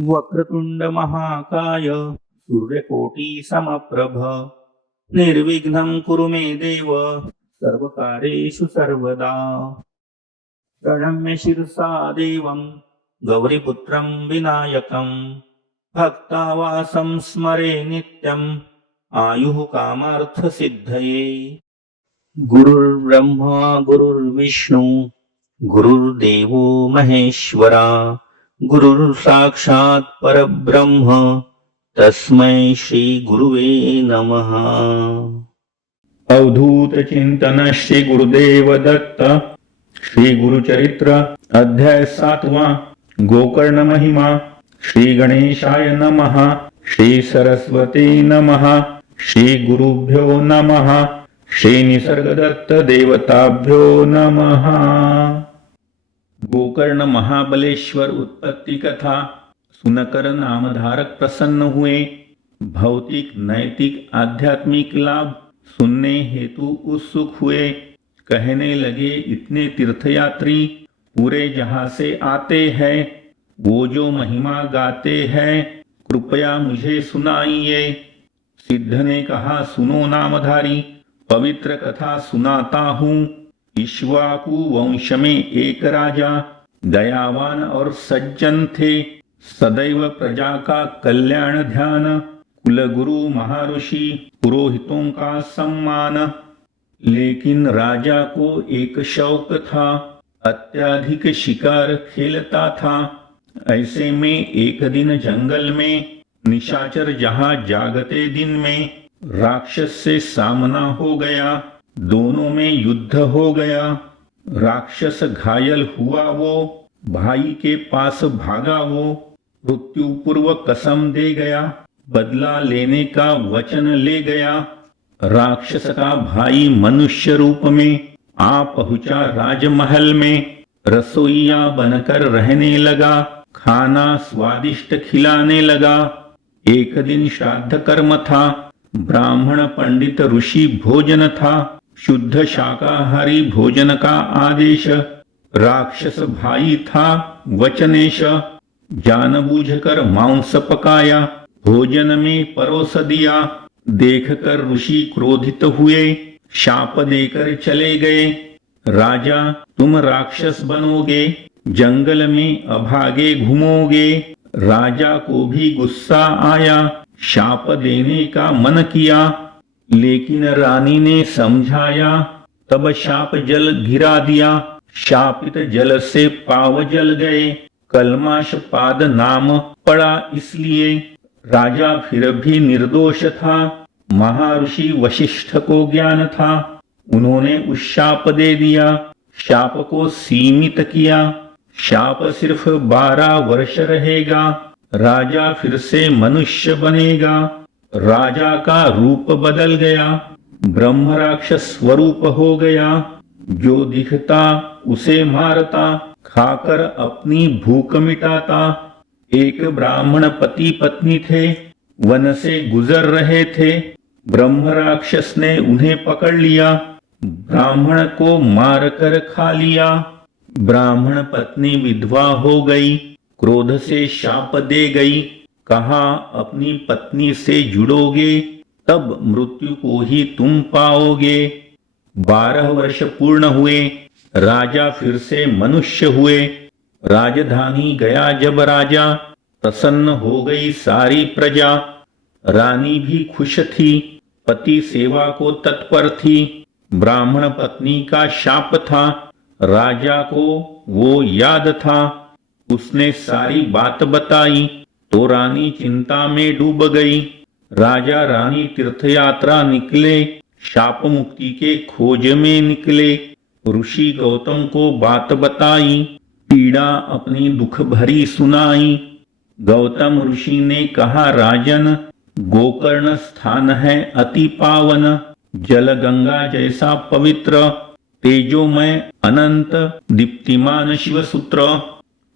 वक्रतुंड महाकाय सूर्यकोटि समप्रभ निर्विघ्नं कुरु मे देव सर्वकार्येषु सर्वदा। प्रणम्य शिरसा देवं गौरीपुत्रं विनायकं भक्तावासं स्मरे नित्यम् आयुः कामार्थसिद्धये। गुरुर्ब्रह्मा गुरुर्विष्णु गुरुर्देवो महेश्वरा गुरुर्साक्षात् परब्रह्म तस्मै श्री गुरुवे नमः। अवधूत चिंतन श्री गुरुदेव दत्त श्री गुरुचरित्र अध्याय 7वां गोकर्ण महिमा। श्री गणेशाय नमः। श्री सरस्वती नमः। श्री गुरुभ्यो नमः। श्री निसर्गदत्त देवताभ्यो नमः। गोकर्ण महाबलेश्वर उत्पत्ति कथा सुनकर नामधारक प्रसन्न हुए। भौतिक नैतिक आध्यात्मिक लाभ सुनने हेतु उत्सुक हुए। कहने लगे, इतने तीर्थयात्री पूरे जहां से आते हैं, वो जो महिमा गाते हैं कृपया मुझे सुनाइए। सिद्ध ने कहा, सुनो नामधारी, पवित्र कथा सुनाता हूँ। इक्ष्वाकु वंश में एक राजा दयावान और सज्जन थे। सदैव प्रजा का कल्याण ध्यान, कुलगुरु महर्षि पुरोहितों का सम्मान। लेकिन राजा को एक शौक था, अत्यधिक शिकार खेलता था। ऐसे में एक दिन जंगल में निशाचर जहां जागते दिन में राक्षस से सामना हो गया। दोनों में युद्ध हो गया। राक्षस घायल हुआ, वो भाई के पास भागा। वो मृत्यु पूर्व कसम दे गया, बदला लेने का वचन ले गया। राक्षस का भाई मनुष्य रूप में आ पहुंचा राजमहल में। रसोइया बनकर रहने लगा, खाना स्वादिष्ट खिलाने लगा। एक दिन श्राद्ध कर्म था, ब्राह्मण पंडित ऋषि भोजन था। शुद्ध शाकाहारी भोजन का आदेश। राक्षस भाई था वचनेश, जानबूझकर मांस पकाया, भोजन में परोस दिया। देखकर ऋषि क्रोधित हुए, शाप देकर चले गए। राजा, तुम राक्षस बनोगे, जंगल में अभागे घूमोगे। राजा को भी गुस्सा आया, शाप देने का मन किया। लेकिन रानी ने समझाया, तब शाप जल गिरा दिया। शापित जल से पाव जल गए। कलमाश पाद नाम पड़ा इसलिए। राजा फिर भी निर्दोष था। महर्षि वशिष्ठ को ज्ञान था, उन्होंने उस शाप दे दिया। शाप को सीमित किया। शाप सिर्फ 12 वर्ष रहेगा। राजा फिर से मनुष्य बनेगा। राजा का रूप बदल गया, ब्रह्म राक्षस स्वरूप हो गया। जो दिखता उसे मारता, खाकर अपनी भूख मिटाता। एक ब्राह्मण पति पत्नी थे, वन से गुजर रहे थे। ब्रह्म राक्षस ने उन्हें पकड़ लिया, ब्राह्मण को मारकर खा लिया। ब्राह्मण पत्नी विधवा हो गई, क्रोध से शाप दे गई। कहा, अपनी पत्नी से जुड़ोगे तब मृत्यु को ही तुम पाओगे। 12 वर्ष पूर्ण हुए, राजा फिर से मनुष्य हुए। राजधानी गया जब राजा, प्रसन्न हो गई सारी प्रजा। रानी भी खुश थी, पति सेवा को तत्पर थी। ब्राह्मण पत्नी का शाप था, राजा को वो याद था। उसने सारी बात बताई तो रानी चिंता में डूब गई। राजा रानी तीर्थयात्रा निकले, शाप मुक्ति के खोज में निकले। ऋषि गौतम को बात बताई, पीड़ा अपनी दुख भरी सुनाई। गौतम ऋषि ने कहा, राजन, गोकर्ण स्थान है अति पावन, जल गंगा जैसा पवित्र, तेजोमय अनंत दीप्तिमान शिवसूत्र।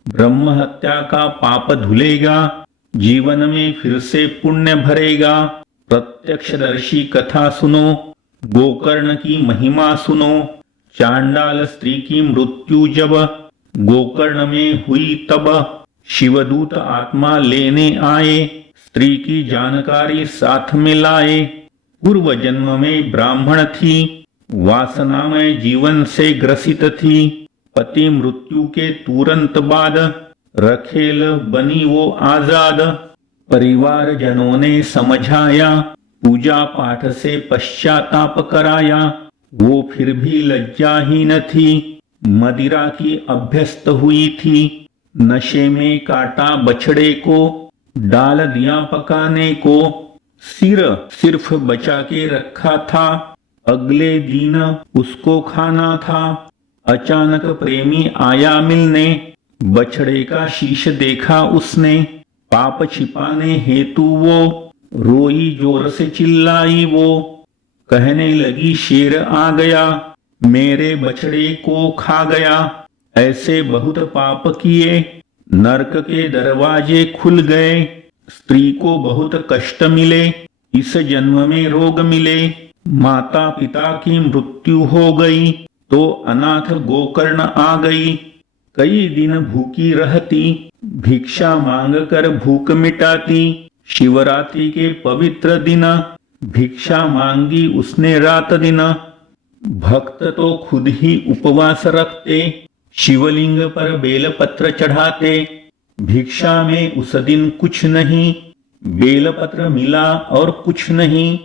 ब्रह्म हत्या का पाप धुलेगा, जीवन में फिर से पुण्य भरेगा। प्रत्यक्षदर्शी कथा सुनो, गोकर्ण की महिमा सुनो। चांडाल स्त्री की मृत्यु जब गोकर्ण में हुई तब शिवदूत आत्मा लेने आए, स्त्री की जानकारी साथ में लाए। पूर्व जन्म में ब्राह्मण थी, वासनामय जीवन से ग्रसित थी। पति मृत्यु के तुरंत बाद रखेल बनी वो आजाद। परिवार जनों ने समझाया, पूजा पाठ से पश्चाताप कराया। वो फिर भी लज्जाहीन थी, मदिरा की अभ्यस्त हुई थी। नशे में काटा बछड़े को, डाल दिया पकाने को। सिर सिर्फ बचा के रखा था, अगले दिन उसको खाना था। अचानक प्रेमी आया मिलने, बछड़े का शीश देखा उसने। पाप छिपाने हेतु वो रोई, जोर से चिल्लाई वो। कहने लगी शेर आ गया, मेरे बछड़े को खा गया। ऐसे बहुत पाप किए, नरक के दरवाजे खुल गए। स्त्री को बहुत कष्ट मिले, इस जन्म में रोग मिले। माता पिता की मृत्यु हो गई तो अनाथ गोकर्ण आ गई। कई दिन भूखी रहती, भिक्षा मांग कर भूख मिटाती। शिवरात्रि के पवित्र दिन भिक्षा मांगी उसने रात दिन। भक्त तो खुद ही उपवास रखते, शिवलिंग पर बेलपत्र चढ़ाते। भिक्षा में उस दिन कुछ नहीं, बेलपत्र मिला और कुछ नहीं।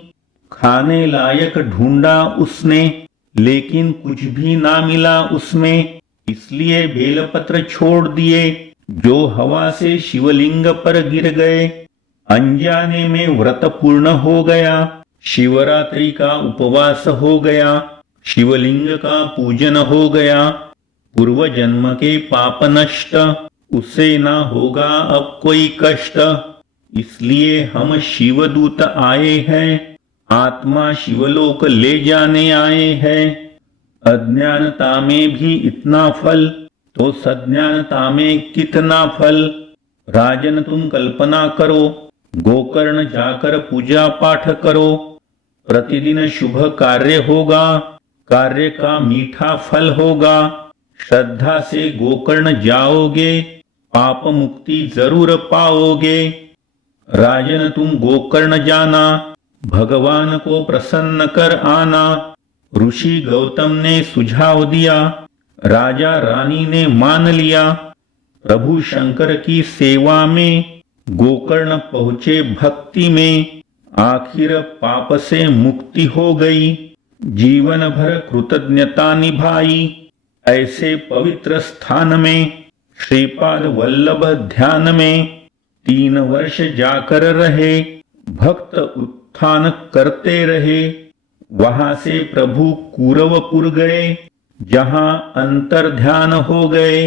खाने लायक ढूंढा उसने, लेकिन कुछ भी ना मिला उसमें। इसलिए बेलपत्र छोड़ दिए, जो हवा से शिवलिंग पर गिर गए। अनजाने में व्रत पूर्ण हो गया, शिवरात्रि का उपवास हो गया, शिवलिंग का पूजन हो गया। पूर्व जन्म के पाप नष्ट, उसे ना होगा अब कोई कष्ट। इसलिए हम शिवदूत आए हैं, आत्मा शिवलोक ले जाने आए हैं। अज्ञानता में भी इतना फल, तो सज्ञानता में कितना फल। राजन तुम कल्पना करो, गोकर्ण जाकर पूजा पाठ करो। प्रतिदिन शुभ कार्य होगा, कार्य का मीठा फल होगा। श्रद्धा से गोकर्ण जाओगे, पाप मुक्ति जरूर पाओगे। राजन तुम गोकर्ण जाना, भगवान को प्रसन्न कर आना। ऋषि गौतम ने सुझाव दिया, राजा रानी ने मान लिया। प्रभु शंकर की सेवा में गोकर्ण पहुंचे भक्ति में। आखिर पाप से मुक्ति हो गई, जीवन भर कृतज्ञता निभाई। ऐसे पवित्र स्थान में श्रीपाद वल्लभ ध्यान में 3 वर्ष जाकर रहे। भक्त उत्थान करते रहे। वहां से प्रभु कौरवपुर गए, जहां अंतर ध्यान हो गए।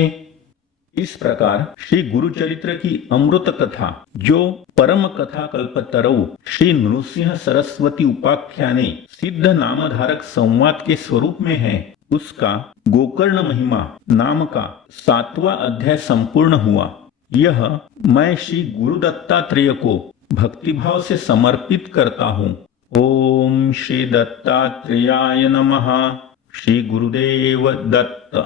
इस प्रकार श्री गुरुचरित्र की अमृत कथा, जो परम कथा कल्पतरु श्री नृसिंह सरस्वती उपाख्याने सिद्ध नामधारक संवाद के स्वरूप में है, उसका गोकर्ण महिमा नाम का 7वां अध्याय संपूर्ण हुआ। यह मैं श्री गुरु दत्तात्रेय को भक्तिभाव से समर्पित करता हूँ। ओम श्री दत्तात्रेयाय नमः। श्री गुरुदेव दत्त।